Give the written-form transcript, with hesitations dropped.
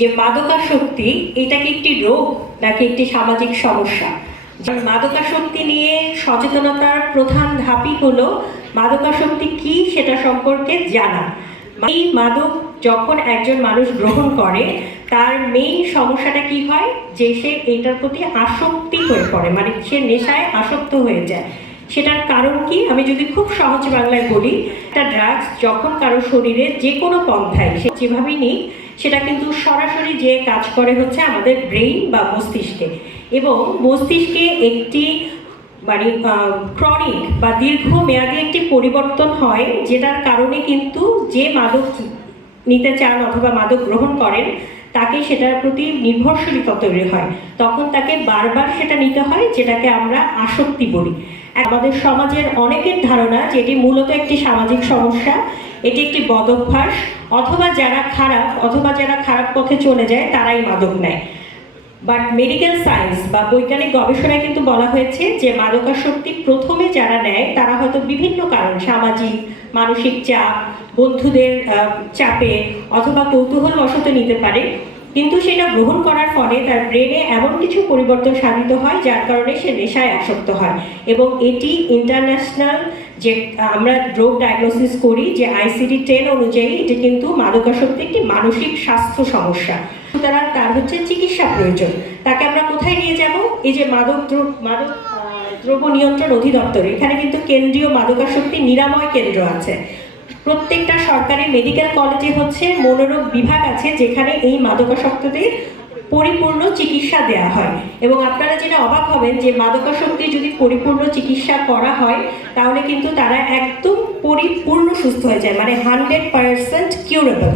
যে মাদকাসক্তি এটা কি একটি রোগ নাকি একটি সামাজিক সমস্যা। মাদকাসক্তি নিয়ে সচেতনতার প্রধান ধাপই হলো মাদকাসক্তি কি সেটা সম্পর্কে জানা। এই মাদক যখন একজন মানুষ গ্রহণ করে তার মেইন সমস্যাটা কি হয়, যে সে এটার প্রতি আসক্তি হয়ে পড়ে, মানে সে নেশায় আসক্ত হয়ে যায়। সেটার কারণ কি, আমি যদি খুব সহজ বাংলায় বলি, একটা ড্রাগস যখন কারো শরীরে যে কোনো পন্থায় সে যেভাবেই নিক, সেটা কিন্তু সরাসরি যে কাজ করে হচ্ছে আমাদের ব্রেইন বা মস্তিষ্কে, এবং মস্তিষ্কে একটি মানে ক্রনিক বা দীর্ঘমেয়াদী একটি পরিবর্তন হয়, যেটার কারণে কিন্তু যে মাদক নিতে চান অথবা মাদক গ্রহণ করেন তাকে সেটার প্রতি নির্ভরশীলতা তৈরি হয়, তখন তাকে বারবার সেটা নিতে হয়, যেটাকে আমরা আসক্তি বলি। আমাদের সমাজের অনেকের ধারণা যে এটি মূলত একটি সামাজিক সমস্যা, এটি একটি বদভ্যাস, অথবা যারা খারাপ পথে চলে যায় তারাই মাদক নেয়। বাট মেডিকেল সায়েন্স বা বৈজ্ঞানিক গবেষণায় কিন্তু বলা হয়েছে যে মাদকাসক্তি প্রথমে যারা নেয় তারা হয়তো বিভিন্ন কারণ, সামাজিক, মানসিক চাপ, বন্ধুদের চাপে অথবা কৌতূহলবশত নিতে পারে, কিন্তু সেটা গ্রহণ করার ফলে তার ব্রেনে এমন কিছু পরিবর্তন সাধিত হয় যার কারণে সে নেশায় আসক্ত হয়। এবং এটি ইন্টারন্যাশনাল যে আমরা রোগ ডায়াগনোসিস করি যে ICD-10 অনুযায়ী এটি কিন্তু মাদকাসক্তি একটি মানসিক স্বাস্থ্য সমস্যা, সুতরাং তার হচ্ছে চিকিৎসা প্রয়োজন। তাকে আমরা কোথায় নিয়ে যাব? এই যে মাদক দ্রব্য নিয়ন্ত্রণ অধিদপ্তর, এখানে কিন্তু কেন্দ্রীয় মাদকাসক্তি নিরাময় কেন্দ্র আছে। প্রত্যেকটা সরকারি মেডিকেল কলেজে হচ্ছে মনোরোগ বিভাগ আছে, যেখানে এই মাদকাসক্তদের পরিপূর্ণ চিকিৎসা দেওয়া হয়। এবং আপনারা যেটা অবাক হবেন যে মাদকাসক্তি যদি পরিপূর্ণ চিকিৎসা করা হয় তাহলে কিন্তু তারা একদম পরিপূর্ণ সুস্থ হয়ে যায়, মানে 100% কিউরেবল।